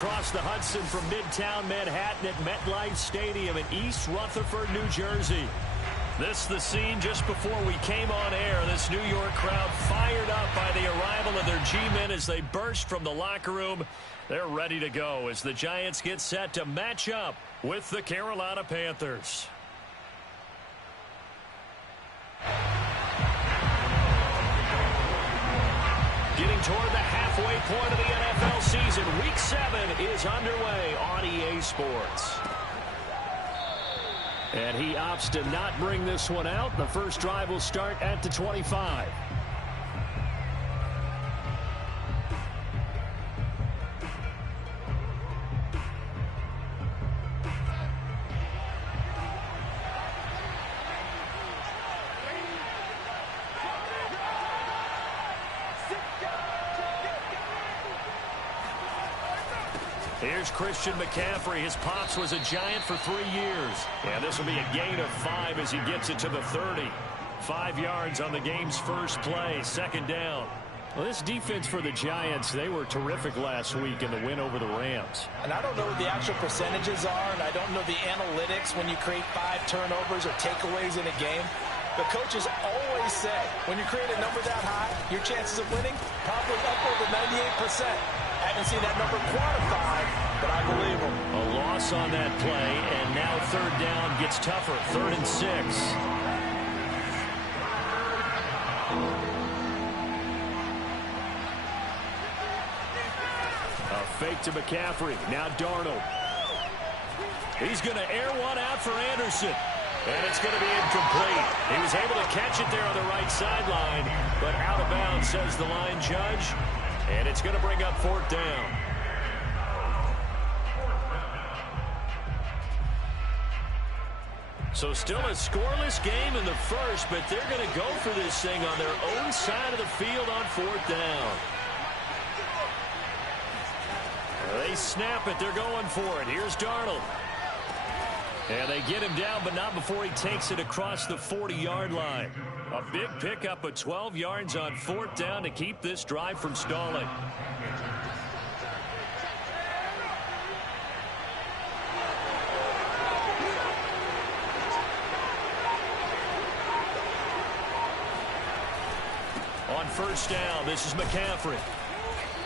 Across the Hudson from Midtown Manhattan at MetLife Stadium in East Rutherford, New Jersey. This the scene just before we came on air. This New York crowd fired up by the arrival of their G-men as they burst from the locker room. They're ready to go as the Giants get set to match up with the Carolina Panthers. Getting toward the halfway point of the NFL season. Week 7 is underway on EA Sports. And he opts to not bring this one out. The first drive will start at the 25. Here's Christian McCaffrey. His pops was a Giant for 3 years. And this will be a gain of 5 as he gets it to the 30. 5 yards on the game's first play. Second down. Well, this defense for the Giants, they were terrific last week in the win over the Rams. And I don't know what the actual percentages are, and I don't know the analytics when you create 5 turnovers or takeaways in a game. But coaches always say, when you create a number that high, your chances of winning probably up over 98%. I haven't seen that number quantified, but I believe them. A loss on that play, and now third down gets tougher. 3rd and 6. A fake to McCaffrey. Now Darnold. He's going to air one out for Anderson. And it's going to be incomplete. He was able to catch it there on the right sideline, but out of bounds, says the line judge. And it's going to bring up 4th down. So still a scoreless game in the first, but they're going to go for this thing on their own side of the field on 4th down. They snap it. They're going for it. Here's Darnold. And they get him down, but not before he takes it across the 40-yard line. A big pickup of 12 yards on 4th down to keep this drive from stalling. On first down, this is McCaffrey.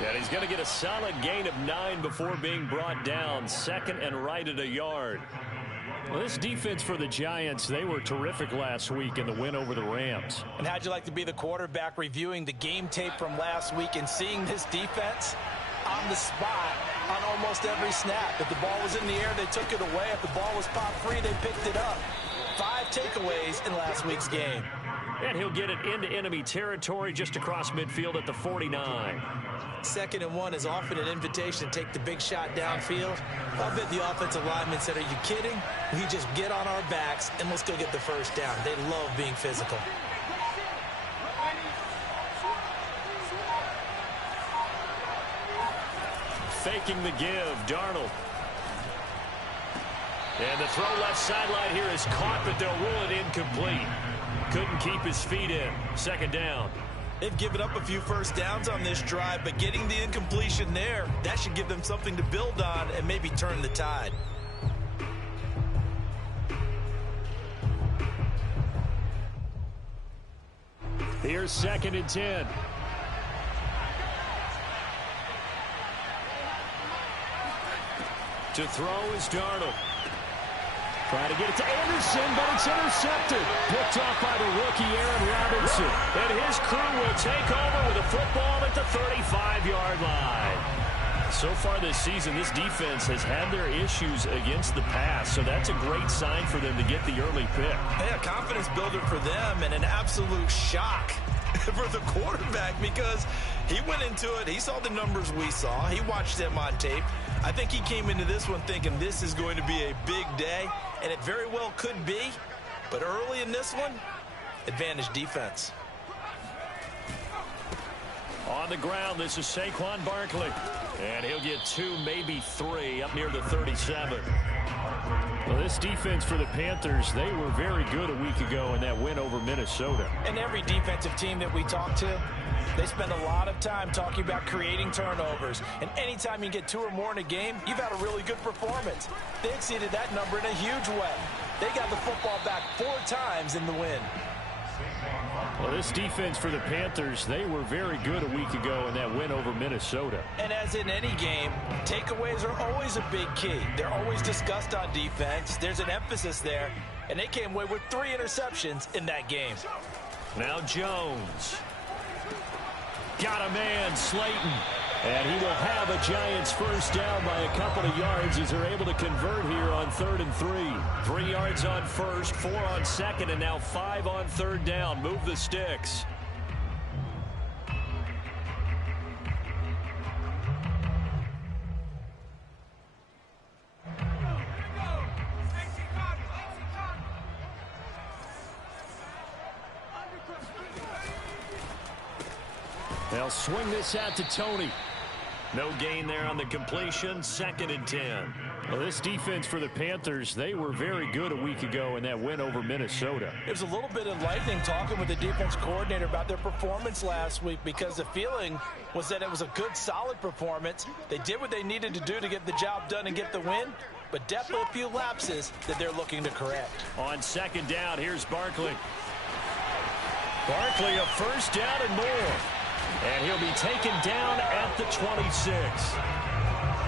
And he's going to get a solid gain of 9 before being brought down. 2nd and right at a yard. Well, this defense for the Giants, they were terrific last week in the win over the Rams. And how'd you like to be the quarterback reviewing the game tape from last week and seeing this defense on the spot on almost every snap? If the ball was in the air, they took it away. If the ball was pop free, they picked it up. 5 takeaways in last week's game. And he'll get it into enemy territory just across midfield at the 49. 2nd and 1 is often an invitation to take the big shot downfield. I bet the offensive linemen said, are you kidding? We just get on our backs and let's go get the first down. They love being physical. Faking the give, Darnold. And the throw left sideline here is caught, but they'll rule it incomplete. Couldn't keep his feet in. 2nd down. They've given up a few first downs on this drive, but getting the incompletion there, that should give them something to build on and maybe turn the tide. Here's 2nd and 10. To throw is Darnold. Trying to get it to Anderson, but it's intercepted. Picked off by the rookie Aaron Robinson. And his crew will take over with a football at the 35-yard line. So far this season, this defense has had their issues against the pass, so that's a great sign for them to get the early pick. Hey, a confidence builder for them and an absolute shock for the quarterback because he went into it. He saw the numbers we saw. He watched them on tape. I think he came into this one thinking this is going to be a big day, and it very well could be. But early in this one, advantage defense. On the ground, this is Saquon Barkley. And he'll get 2, maybe 3, up near the 37. Well, this defense for the Panthers, they were very good a week ago in that win over Minnesota. And every defensive team that we talk to, they spend a lot of time talking about creating turnovers. And anytime you get 2 or more in a game, you've had a really good performance. They exceeded that number in a huge way. They got the football back 4 times in the win. Well, this defense for the Panthers, they were very good a week ago in that win over Minnesota. And as in any game, takeaways are always a big key. They're always discussed on defense. There's an emphasis there. And they came away with 3 interceptions in that game. Now Jones. Got a man, Slayton. And he will have a Giants first down by a couple of yards as they're able to convert here on 3rd and 3. 3 yards on first, 4 on second, and now 5 on 3rd down. Move the sticks. They'll swing this out to Tony. No gain there on the completion. 2nd and 10. Well, this defense for the Panthers, they were very good a week ago in that win over Minnesota. It was a little bit enlightening talking with the defense coordinator about their performance last week because the feeling was that it was a good, solid performance. They did what they needed to do to get the job done and get the win, but definitely a few lapses that they're looking to correct. On 2nd down, here's Barkley. Barkley a first down and more. And he'll be taken down at the 26.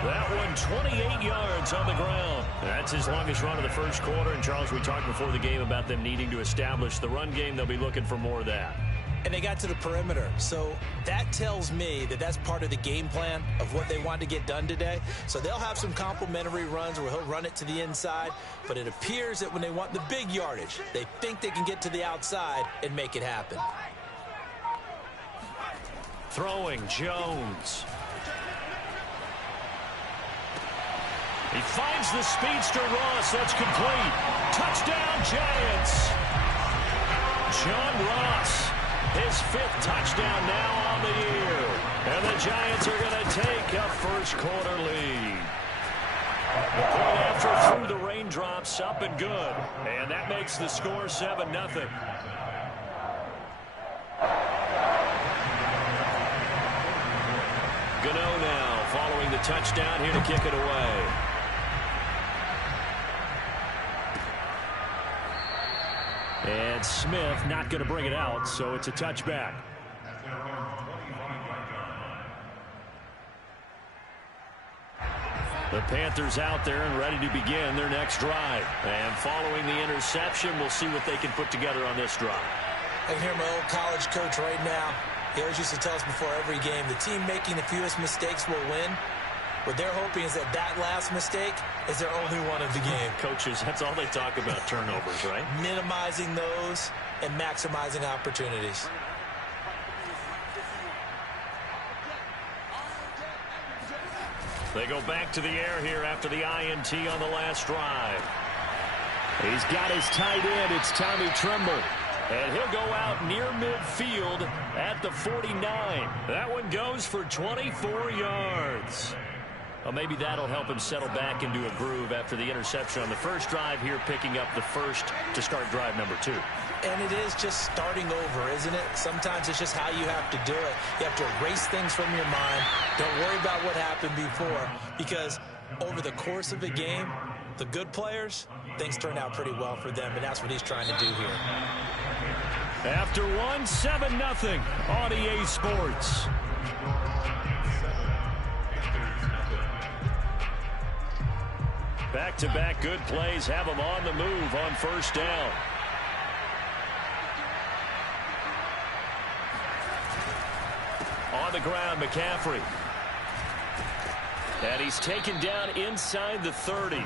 That one 28 yards on the ground. That's his longest run of the first quarter. And, Charles, we talked before the game about them needing to establish the run game. They'll be looking for more of that. And they got to the perimeter. So that tells me that that's part of the game plan of what they want to get done today. So they'll have some complementary runs where he'll run it to the inside. But it appears that when they want the big yardage, they think they can get to the outside and make it happen. Throwing, Jones. He finds the speedster Ross. That's complete. Touchdown, Giants. John Ross, his 5th touchdown now on the year. And the Giants are going to take a first quarter lead. The point after through the raindrops, up and good. And that makes the score 7-0. Gano now following the touchdown here to kick it away. And Smith not going to bring it out, so it's a touchback. The Panthers out there and ready to begin their next drive. And following the interception, we'll see what they can put together on this drive. I can hear my old college coach right now. He always used to tell us before every game, the team making the fewest mistakes will win. What they're hoping is that that last mistake is their only one of the game. Coaches, that's all they talk about, turnovers, right? Minimizing those and maximizing opportunities. They go back to the air here after the INT on the last drive. He's got his tight end. It's Tommy Tremble. And he'll go out near midfield at the 49. That one goes for 24 yards. Well, maybe that'll help him settle back into a groove after the interception on the first drive here, picking up the first to start drive number 2. And it is just starting over, isn't it? Sometimes it's just how you have to do it. You have to erase things from your mind. Don't worry about what happened before, because over the course of a game, the good players, things turn out pretty well for them, and that's what he's trying to do here. After 7-0 on EA Sports. Back-to-back good plays have them on the move on first down. On the ground, McCaffrey. And he's taken down inside the 30.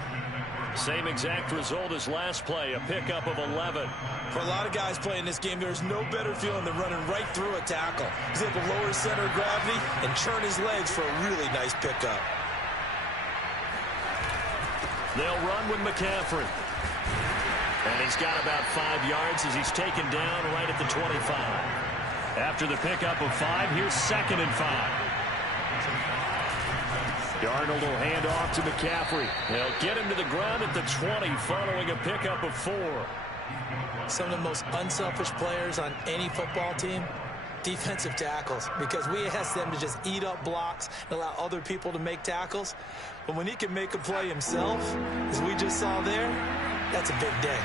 Same exact result as last play, a pickup of 11. For a lot of guys playing this game, there's no better feeling than running right through a tackle. He's able to lower his center of gravity and churn his legs for a really nice pickup. They'll run with McCaffrey. And he's got about 5 yards as he's taken down right at the 25. After the pickup of 5, here's 2nd and 5. Darnold will hand off to McCaffrey. They'll get him to the ground at the 20 following a pickup of 4. Some of the most unselfish players on any football team, defensive tackles, because we ask them to just eat up blocks and allow other people to make tackles. But when he can make a play himself, as we just saw there, that's a big day.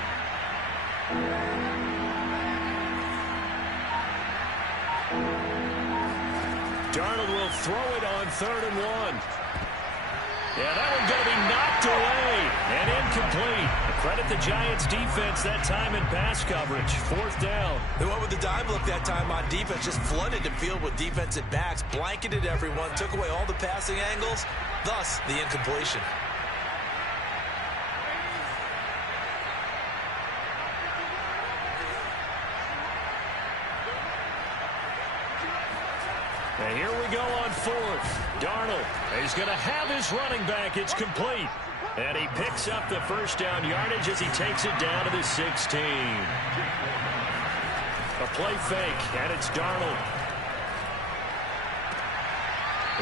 Darnold will throw it on 3rd and 1. Yeah, that one's going to be knocked away and incomplete. Credit the Giants' defense that time in pass coverage. 4th down. They went with the dime look that time on defense, just flooded the field with defensive backs, blanketed everyone, took away all the passing angles, thus the incompletion. And here we go on 4th. Darnold, he's going to have his running back. It's complete. And he picks up the 1st down yardage as he takes it down to the 16. A play fake, and it's Darnold.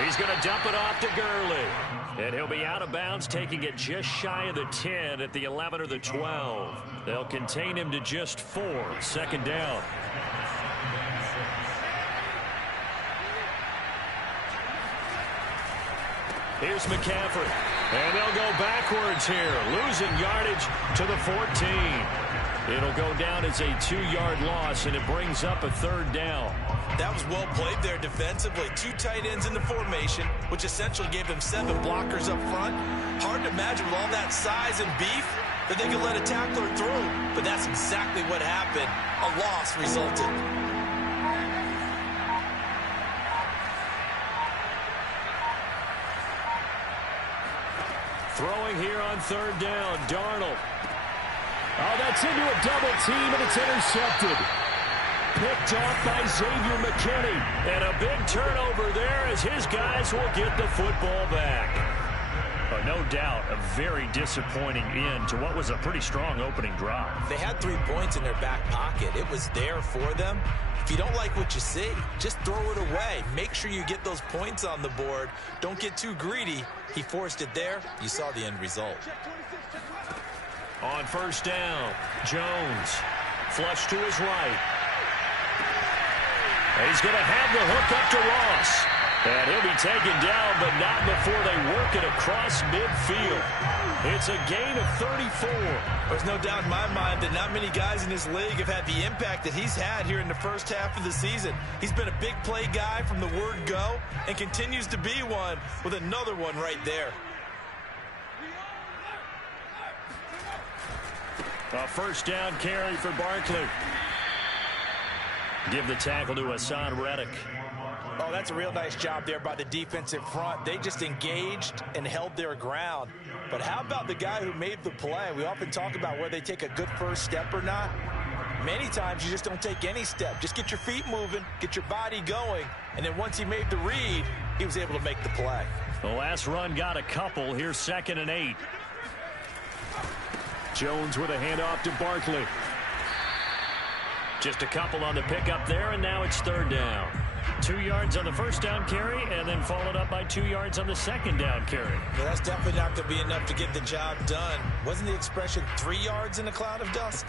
He's going to dump it off to Gurley. And he'll be out of bounds, taking it just shy of the 10 at the 11 or the 12. They'll contain him to just 4. 2nd down. Here's McCaffrey. And they'll go backwards here, losing yardage to the 14. It'll go down as a 2-yard loss, and it brings up a 3rd down. That was well played there defensively. 2 tight ends in the formation, which essentially gave them 7 blockers up front. Hard to imagine with all that size and beef that they could let a tackler through. But that's exactly what happened. A loss resulted. Throwing here on 3rd down, Darnold. Oh, that's into a double team, and it's intercepted. Picked off by Xavier McKinney. And a big turnover there as his guys will get the football back. Oh, no doubt, a very disappointing end to what was a pretty strong opening drive. They had 3 points in their back pocket. It was there for them. If you don't like what you see, just throw it away. Make sure you get those points on the board. Don't get too greedy. He forced it there. You saw the end result. On 1st down, Jones. Flush to his right. He's going to have the hook up to Ross. And he'll be taken down, but not before they work it across midfield. It's a gain of 34. There's no doubt in my mind that not many guys in this league have had the impact that he's had here in the first half of the season. He's been a big play guy from the word go and continues to be one with another one right there. A 1st down carry for Barkley. Give the tackle to Hassan Reddick. Oh, that's a real nice job there by the defensive front. They just engaged and held their ground. But how about the guy who made the play? We often talk about whether they take a good first step or not. Many times you just don't take any step. Just get your feet moving, get your body going, and then once he made the read, he was able to make the play. The last run got a couple. Here's 2nd and 8. Jones with a handoff to Barkley. Just a couple on the pickup there, and now it's 3rd down. 2 yards on the 1st down carry, and then followed up by 2 yards on the 2nd down carry. Well, that's definitely not going to be enough to get the job done. Wasn't the expression 3 yards in a cloud of dust?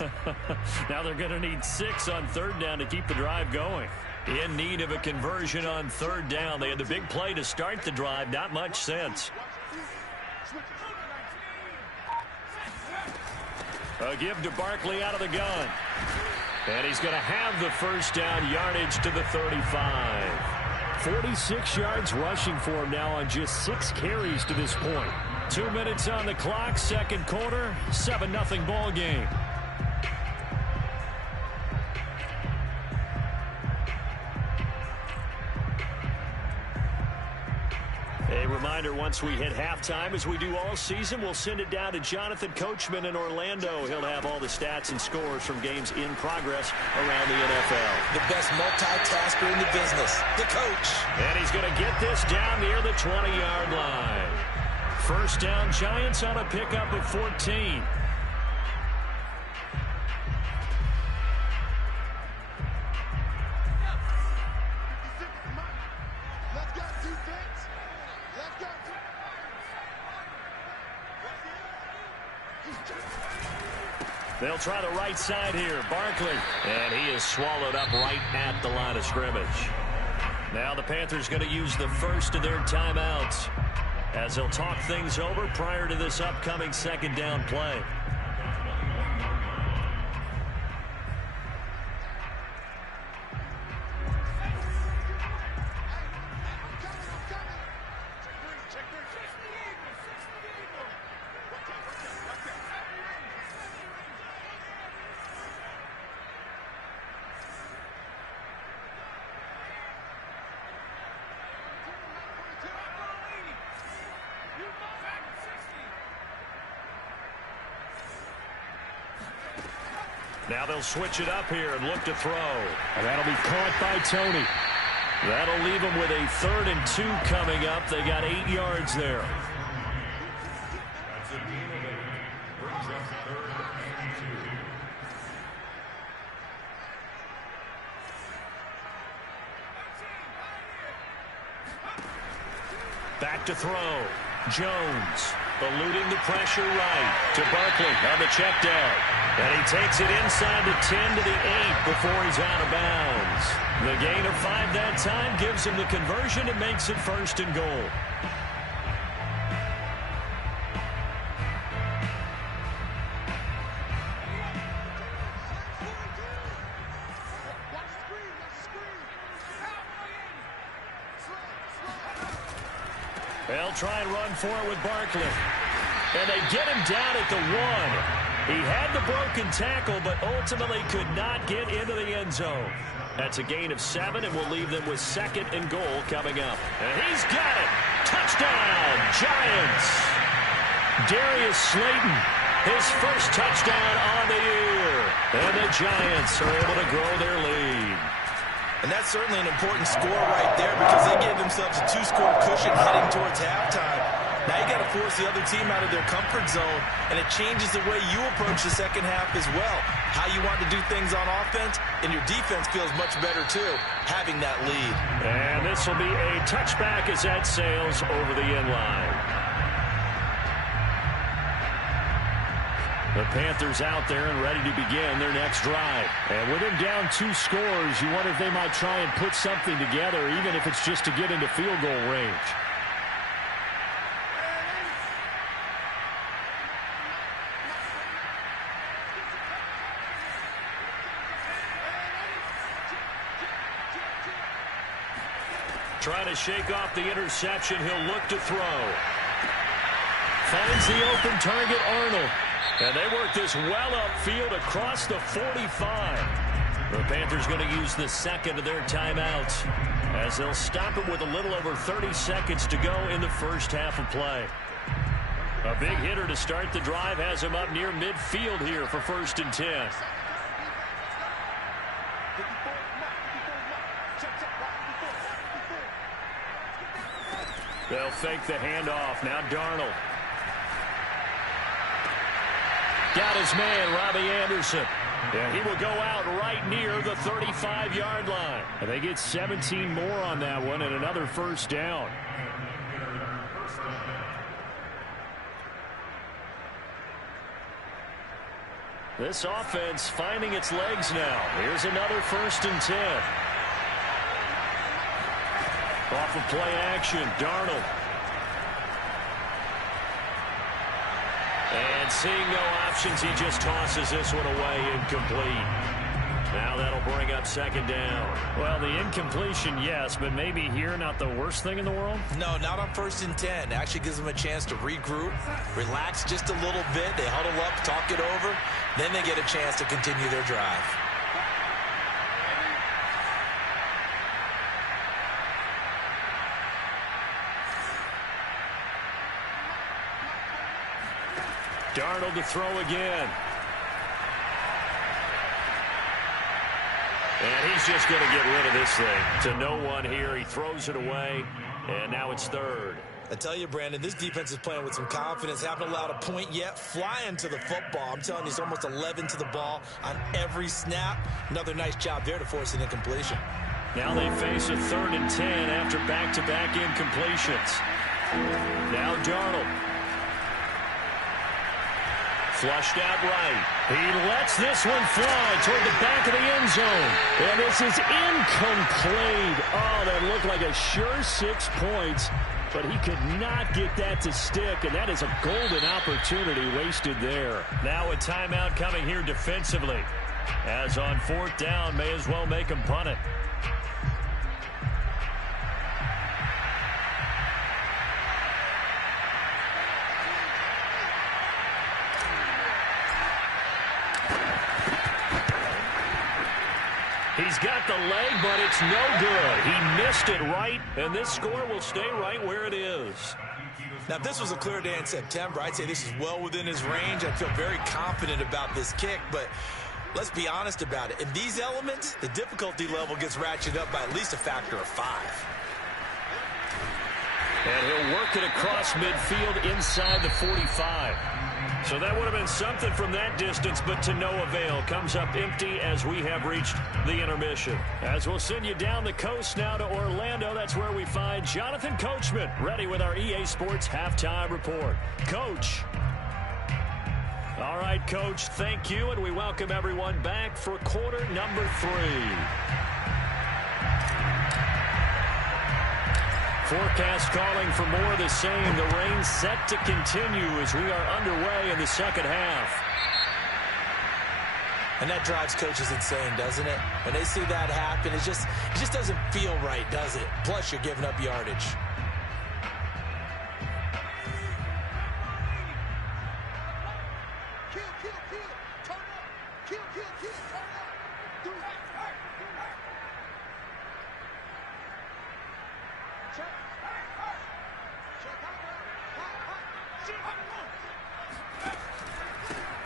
Now they're going to need 6 on 3rd down to keep the drive going. In need of a conversion on 3rd down. They had the big play to start the drive. Not much sense. A give to Barkley out of the gun. And he's going to have the 1st down yardage to the 35. 46 yards rushing for him now on just 6 carries to this point. 2 minutes on the clock, 2nd quarter, 7-0 ball game. A reminder, once we hit halftime, as we do all season, we'll send it down to Jonathan Coachman in Orlando. He'll have all the stats and scores from games in progress around the NFL. The best multitasker in the business, the coach. And he's going to get this down near the 20-yard line. 1st down, Giants on a pickup of 14. They'll try the right side here. Barkley. And he is swallowed up right at the line of scrimmage. Now the Panthers going to use the first of their timeouts as they'll talk things over prior to this upcoming second down play. Now they'll switch it up here and look to throw. And that'll be caught by Tony. That'll leave them with a 3rd and 2 coming up. They got 8 yards there. Back to throw. Jones eluding the pressure right to Barkley on the check down. And he takes it inside the 10 to the 8 before he's out of bounds. The gain of 5 that time gives him the conversion and makes it 1st and goal. They'll try and run for it with Barkley. And they get him down at the 1. He had the broken tackle, but ultimately could not get into the end zone. That's a gain of 7, and we'll leave them with 2nd and goal coming up. And he's got it. Touchdown, Giants. Darius Slayton, his first touchdown on the year. And the Giants are able to grow their lead. And that's certainly an important score right there because they gave themselves a 2-score cushion heading towards halftime. Now you got to force the other team out of their comfort zone, and it changes the way you approach the second half as well. How you want to do things on offense, and your defense feels much better too, having that lead. And this will be a touchback as that sails over the end line. The Panthers out there and ready to begin their next drive. And with them down 2 scores, you wonder if they might try and put something together, even if it's just to get into field goal range. Trying to shake off the interception. He'll look to throw. Finds the open target, Arnold. And they work this well upfield across the 45. The Panthers going to use the 2nd of their timeouts as they'll stop it with a little over 30 seconds to go in the first half of play. A big hitter to start the drive has him up near midfield here for 1st and 10. They'll fake the handoff. Now Darnold. Got his man, Robbie Anderson. And he will go out right near the 35-yard line. And they get 17 more on that one and another 1st down. This offense finding its legs now. Here's another 1st and 10. Off of play action, Darnold. And seeing no options, he just tosses this one away, incomplete. Now that'll bring up 2nd down. Well, the incompletion, yes, but maybe here not the worst thing in the world? No, not on 1st and 10. Actually gives them a chance to regroup, relax just a little bit. They huddle up, talk it over. Then they get a chance to continue their drive. Darnold to throw again. And he's just going to get rid of this thing. To no one here. He throws it away. And now it's 3rd. I tell you, Brandon, this defense is playing with some confidence. Haven't allowed a point yet. Flying to the football. I'm telling you, it's almost 11 to the ball on every snap. Another nice job there to force an incompletion. Now they face a 3rd and 10 after back-to-back incompletions. Now Darnold. flushed out right. He lets this one fly toward the back of the end zone. And this is incomplete. Oh, that looked like a sure 6 points. But he could not get that to stick, and that is a golden opportunity wasted there. Now a timeout coming here defensively. As on 4th down, may as well make him punt it. He's got the leg, but it's no good. He missed it right, and this score will stay right where it is. Now, if this was a clear day in September, I'd say this is well within his range. I feel very confident about this kick, but let's be honest about it. In these elements, the difficulty level gets ratcheted up by at least a factor of 5. And he'll work it across midfield inside the 45. So that would have been something from that distance, but to no avail. Comes up empty as we have reached the intermission. As we'll send you down the coast now to Orlando, that's where we find Jonathan Coachman, ready with our EA Sports Halftime Report. Coach. All right, Coach, thank you, and we welcome everyone back for quarter number 3. Forecast calling for more of the same. The rain set to continue as we are underway in the second half. And that drives coaches insane, doesn't it? When they see that happen, it just doesn't feel right, does it? Plus, you're giving up yardage.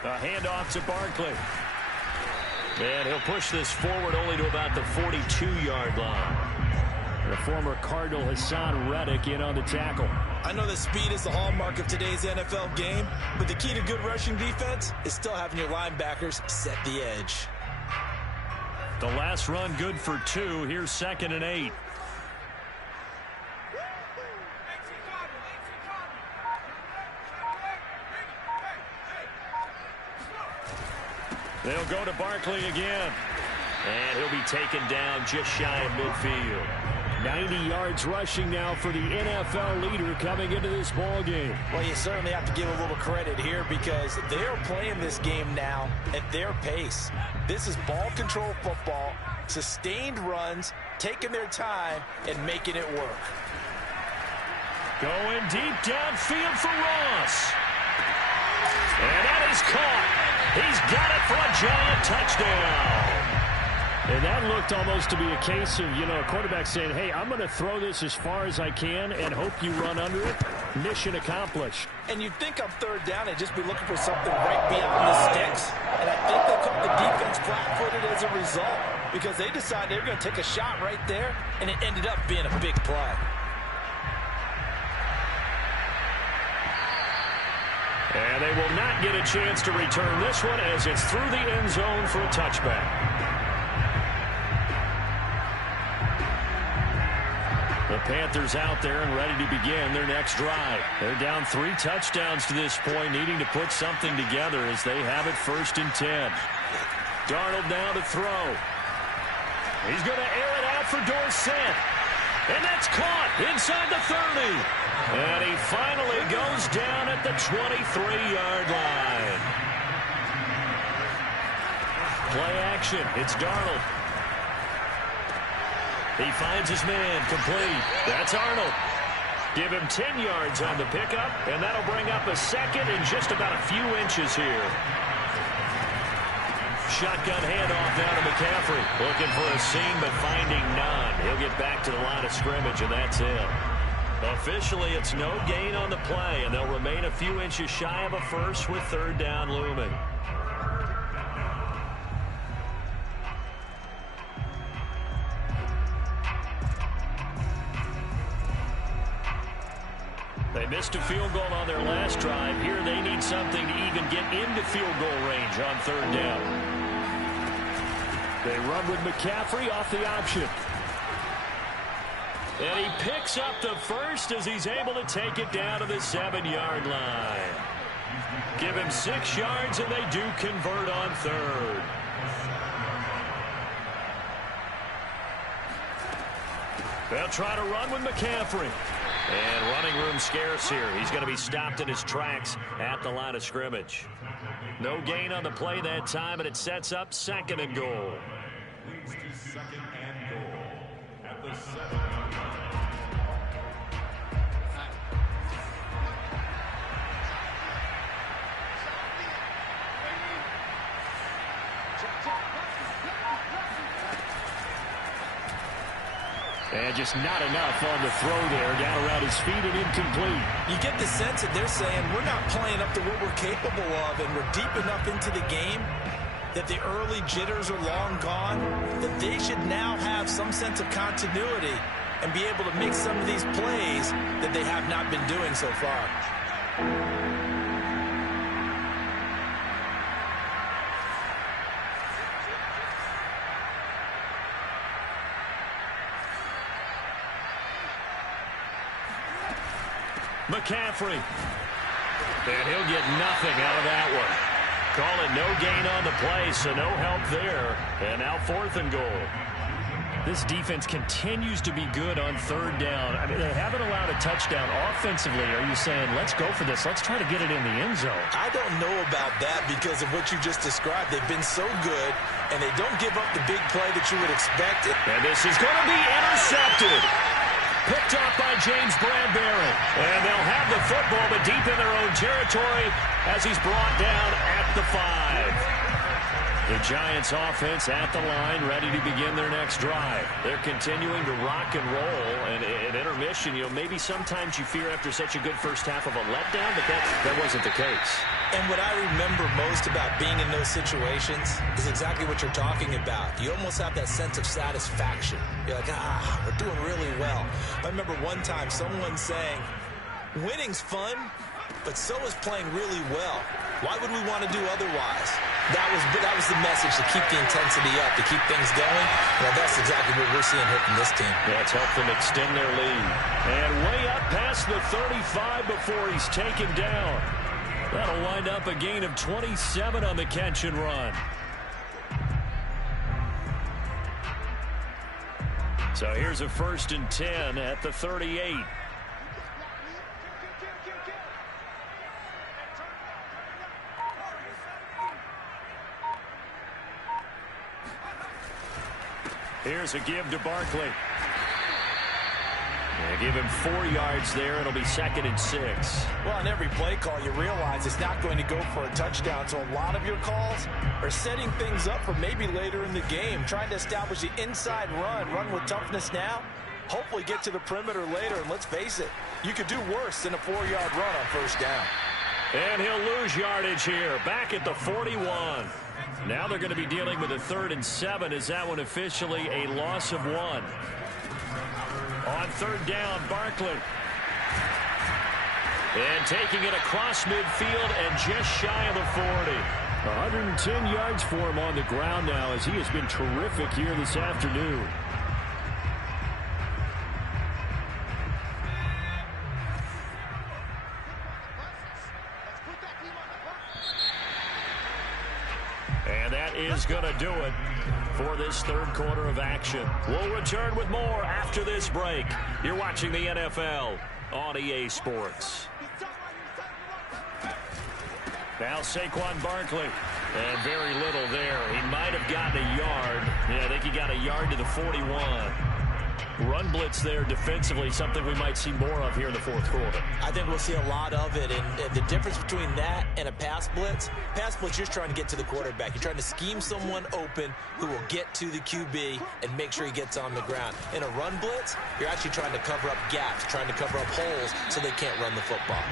A handoff to Barkley. And he'll push this forward only to about the 42-yard line. The former Cardinal Hassan Reddick in on the tackle. I know that speed is the hallmark of today's NFL game, but the key to good rushing defense is still having your linebackers set the edge. The last run good for 2. Here's 2nd and 8. They'll go to Barkley again. And he'll be taken down just shy of midfield. 90 yards rushing now for the NFL leader coming into this ball game. Well, you certainly have to give a little credit here because they're playing this game now at their pace. This is ball control football, sustained runs, taking their time, and making it work. Going deep downfield for Ross. And that is caught. He's got it for a giant touchdown. And that looked almost to be a case of, a quarterback saying, hey, I'm going to throw this as far as I can and hope you run under it. Mission accomplished. And you'd think on 3rd down, they'd just be looking for something right beyond the sticks. And I think they caught the defense flat-footed as a result because they decided they were going to take a shot right there, and it ended up being a big play. And they will not get a chance to return this one as it's through the end zone for a touchback. The Panthers out there and ready to begin their next drive. They're down 3 touchdowns to this point, needing to put something together as they have it 1st and 10. Darnold now to throw. He's going to air it out for Dorsett. And that's caught inside the 30. And he finally goes down at the 23-yard line. Play action. It's Darnold. He finds his man complete. That's Arnold. Give him 10 yards on the pickup, and that'll bring up a 2nd and just about a few inches here. Shotgun handoff down to McCaffrey. Looking for a seam, but finding none. He'll get back to the line of scrimmage, and that's it. Officially, it's no gain on the play, and they'll remain a few inches shy of a first with 3rd down looming. They missed a field goal on their last drive. Here they need something to even get into field goal range on 3rd down. They run with McCaffrey off the option. And he picks up the first as he's able to take it down to the 7-yard line. give him 6 yards, and they do convert on third. They'll try to run with McCaffrey. And running room scarce here. He's going to be stopped in his tracks at the line of scrimmage. No gain on the play that time, and it sets up 2nd and goal. Leads to 2nd and goal at the 7. And just not enough on the throw there, down around his feet and incomplete. You get the sense that they're saying we're not playing up to what we're capable of, and we're deep enough into the game that the early jitters are long gone, that they should now have some sense of continuity and be able to make some of these plays that they have not been doing so far. McCaffrey. And he'll get nothing out of that one. Call it no gain on the play, so no help there. And now 4th and goal. This defense continues to be good on 3rd down. I mean, they haven't allowed a touchdown offensively. Are you saying, let's go for this? Let's try to get it in the end zone. I don't know about that because of what you just described. They've been so good, and they don't give up the big play that you would expect. And this is going to be intercepted. Picked off by James Bradbury. And they'll have the football, but deep in their own territory as he's brought down at the 5. The Giants offense at the line, ready to begin their next drive. They're continuing to rock and roll. And at intermission, maybe sometimes you fear after such a good first half of a letdown, but that wasn't the case. And what I remember most about being in those situations is exactly what you're talking about. You almost have that sense of satisfaction. You're like, we're doing really well. I remember one time someone saying, winning's fun, but so is playing really well. Why would we want to do otherwise? That was the message, to keep the intensity up, to keep things going. Well, that's exactly what we're seeing here from this team. Yeah, it's helped them extend their lead. And way up past the 35 before he's taken down. That'll wind up a gain of 27 on the catch and run. So here's a 1st and 10 at the 38. Here's a give to Barkley. Yeah, give him 4 yards there. It'll be 2nd and 6. Well, on every play call, you realize it's not going to go for a touchdown. So a lot of your calls are setting things up for maybe later in the game, trying to establish the inside run with toughness now, hopefully get to the perimeter later. And let's face it, you could do worse than a 4-yard run on 1st down. And he'll lose yardage here, back at the 41. Now they're going to be dealing with a 3rd and 7. Is that one officially a loss of 1? On 3rd down, Barkley. And taking it across midfield and just shy of the 40. 110 yards for him on the ground now, as he has been terrific here this afternoon. And that is going to do it for this 3rd quarter of action. We'll return with more after this break. You're watching the NFL on EA Sports. Now Saquon Barkley. And very little there. He might have gotten a yard. Yeah, I think he got a yard to the 41. Run blitz there defensively, something we might see more of here in the 4th quarter. I think we'll see a lot of it, and the difference between that and a pass blitz, you're just trying to get to the quarterback. You're trying to scheme someone open who will get to the QB and make sure he gets on the ground. In a run blitz, you're actually trying to cover up gaps, trying to cover up holes so they can't run the football.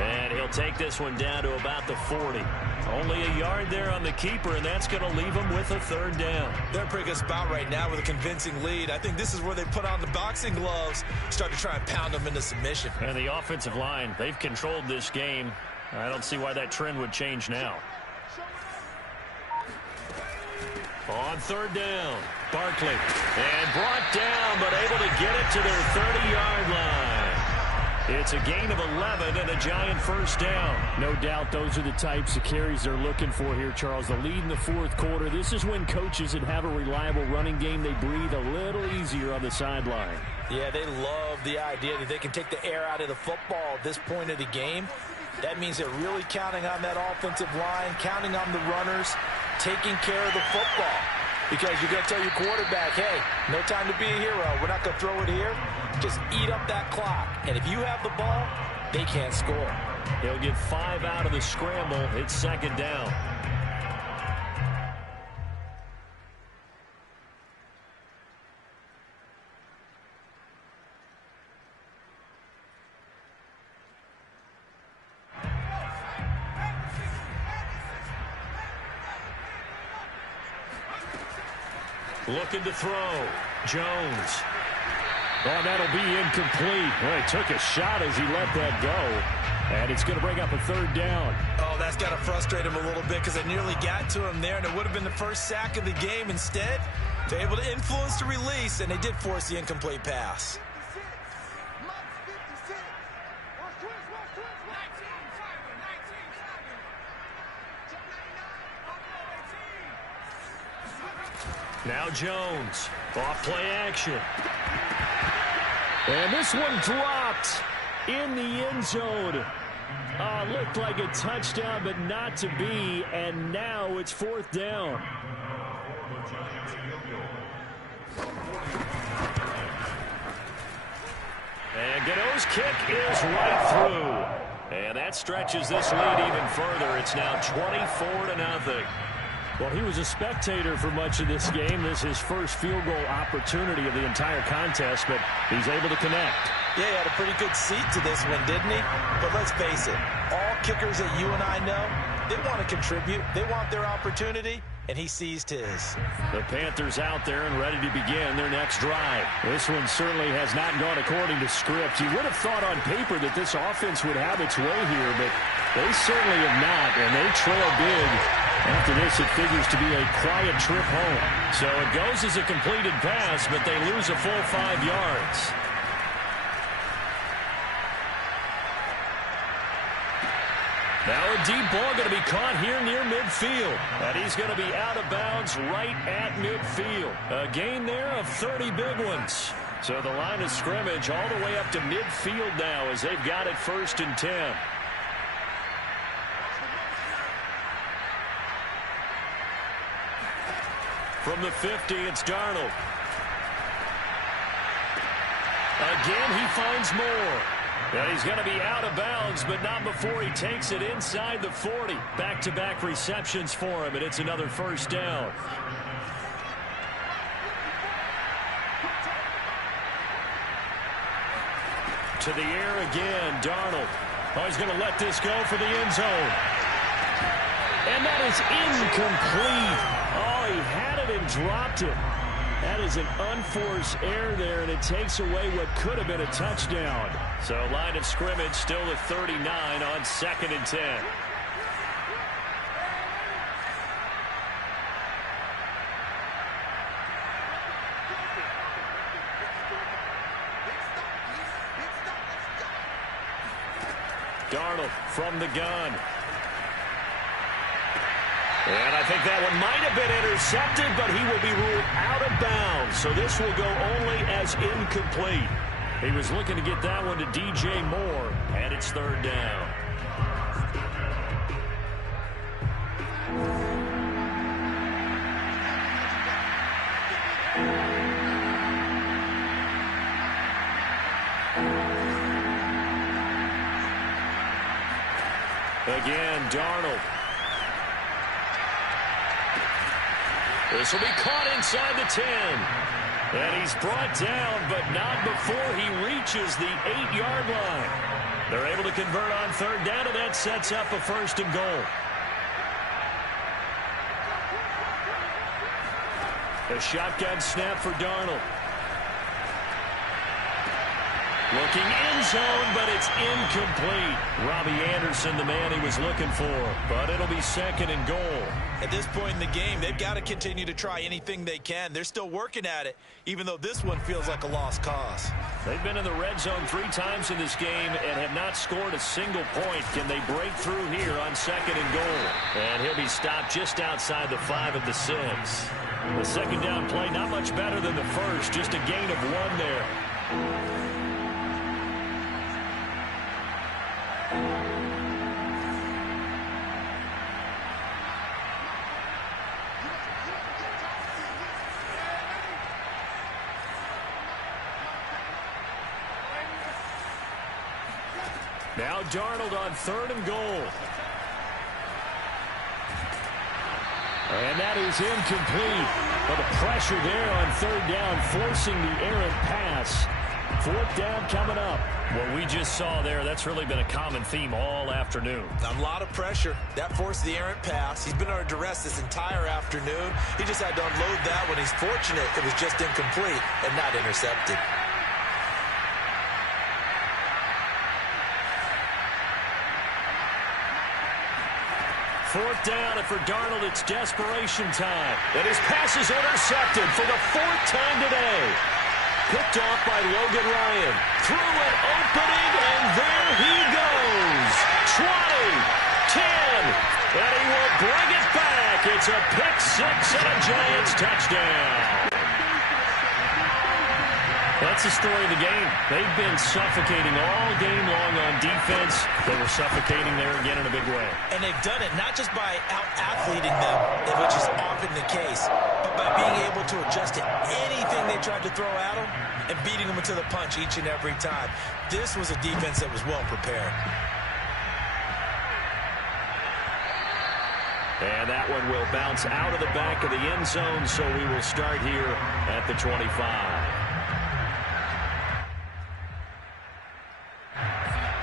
And he'll take this one down to about the 40. Only a yard there on the keeper, and that's going to leave him with a 3rd down. They're in a pretty good spot right now with a convincing lead. I think this is where they put on the boxing gloves, start to try and pound them into submission. And the offensive line, they've controlled this game. I don't see why that trend would change now. On 3rd down, Barkley. And brought down, but able to get it to their 30-yard line. It's a gain of 11 and a giant first down. No doubt those are the types of carries they're looking for here, Charles. The lead in the fourth quarter. This is when coaches that have a reliable running game, they breathe a little easier on the sideline. Yeah, they love the idea that they can take the air out of the football at this point of the game. That means they're really counting on that offensive line, counting on the runners, taking care of the football. Because you're going to tell your quarterback, hey, no time to be a hero. We're not going to throw it here. Just eat up that clock. And if you have the ball, they can't score. He'll get 5 out of the scramble. It's second down. Looking to throw. Jones. Oh, that'll be incomplete. Well, he took a shot as he let that go. And it's going to bring up a third down. Oh, that's got to frustrate him a little bit because it nearly got to him there, and it would have been the first sack of the game. Instead, they're able to influence the release, and they did force the incomplete pass. Now Jones. Off play action. And this one dropped in the end zone. Looked like a touchdown, but not to be. And now it's fourth down. And Gano's kick is right through. And that stretches this lead even further. It's now 24-0. Well, he was a spectator for much of this game. This is his first field goal opportunity of the entire contest, but he's able to connect. Yeah, he had a pretty good seat to this one, didn't he? But let's face it, all kickers that you and I know, they want to contribute. They want their opportunity, and he seized his. The Panthers out there and ready to begin their next drive. This one certainly has not gone according to script. You would have thought on paper that this offense would have its way here, but they certainly have not, and they trail big. After this, it figures to be a quiet trip home. So it goes as a completed pass, but they lose a full 5 yards. Now a deep ball going to be caught here near midfield. And he's going to be out of bounds right at midfield. A gain there of 30 big ones. So the line of scrimmage all the way up to midfield now as they've got it 1st and 10. From the 50, it's Darnold. Again, he finds more. And he's going to be out of bounds, but not before he takes it inside the 40. Back-to-back receptions for him, and it's another first down. To the air again, Darnold. Oh, he's going to let this go for the end zone. And that is incomplete. Oh, he had it and dropped it. That is an unforced error there, and it takes away what could have been a touchdown. So line of scrimmage still at 39 on 2nd and 10. Darnold from the gun. And I think that one might have been intercepted, but he will be ruled out of bounds. So this will go only as incomplete. He was looking to get that one to DJ Moore, and it's 3rd down. Again, Darnold. This will be caught inside the 10. And he's brought down, but not before he reaches the 8-yard line. They're able to convert on 3rd down, and that sets up a 1st and goal. A shotgun snap for Darnold. Looking end zone, but it's incomplete. Robbie Anderson, the man he was looking for. But it'll be second and goal. At this point in the game, they've got to continue to try anything they can. They're still working at it, even though this one feels like a lost cause. They've been in the red zone 3 times in this game and have not scored a single point. Can they break through here on second and goal? And he'll be stopped just outside the 5 at the 6. The second down play, not much better than the first, just a gain of 1 there. Now Darnold on 3rd and goal. And that is incomplete. But the pressure there on 3rd down, forcing the errant pass. 4th down coming up. What we just saw there, that's really been a common theme all afternoon. A lot of pressure. That forced the errant pass. He's been under duress this entire afternoon. He just had to unload that when he's fortunate it was just incomplete and not intercepted. Fourth down, and for Darnold, it's desperation time. And his pass is intercepted for the 4th time today. Picked off by Logan Ryan. Through an opening, and there he goes. 20, 10, and he will bring it back. It's a pick 6 and a Giants touchdown. That's the story of the game. They've been suffocating all game long on defense. They were suffocating there again in a big way. And they've done it not just by out-athleting them, which is often the case, but by being able to adjust to anything they tried to throw at them and beating them into the punch each and every time. This was a defense that was well prepared. And that one will bounce out of the back of the end zone, so we will start here at the 25.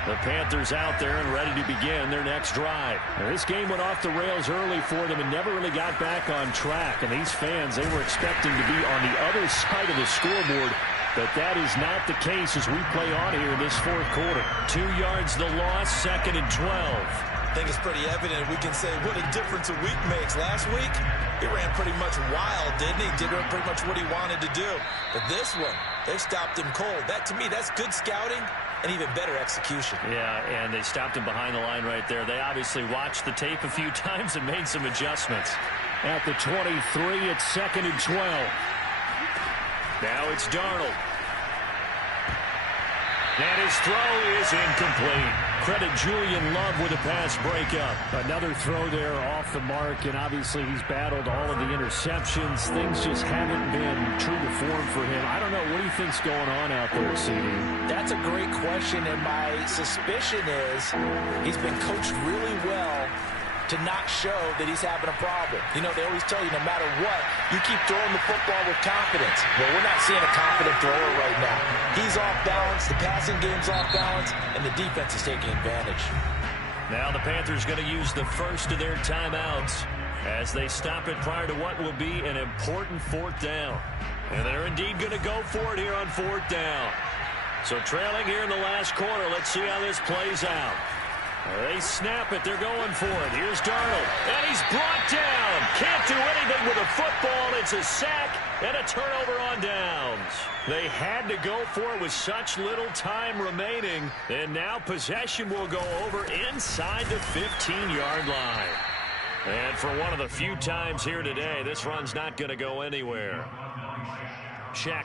The Panthers out there and ready to begin their next drive. Now, this game went off the rails early for them and never really got back on track. And these fans, they were expecting to be on the other side of the scoreboard. But that is not the case as we play on here in this 4th quarter. 2 yards the loss, 2nd and 12. I think it's pretty evident we can say what a difference a week makes. Last week, he ran pretty much wild, didn't he? Did pretty much what he wanted to do. But this one, they stopped him cold. That, to me, that's good scouting and even better execution. Yeah, and they stopped him behind the line right there. They obviously watched the tape a few times and made some adjustments. At the 23, it's 2nd and 12. Now it's Darnold. And his throw is incomplete. Credit Julian Love with a pass breakup. Another throw there off the mark, and obviously he's battled all of the interceptions. Things just haven't been true to form for him. I don't know. What do you think's going on out there, CD? That's a great question, and my suspicion is he's been coached really well to not show that he's having a problem. You know, they always tell you no matter what, you keep throwing the football with confidence. Well, we're not seeing a confident thrower right now. He's off balance, the passing game's off balance, and the defense is taking advantage. Now the Panthers going to use the first of their timeouts as they stop it prior to what will be an important 4th down. And they're indeed going to go for it here on 4th down. So trailing here in the last quarter, let's see how this plays out. They snap it. They're going for it. Here's Darnold. And he's brought down. Can't do anything with a football. It's a sack and a turnover on downs. They had to go for it with such little time remaining. And now possession will go over inside the 15-yard line. And for one of the few times here today, this run's not going to go anywhere. Check.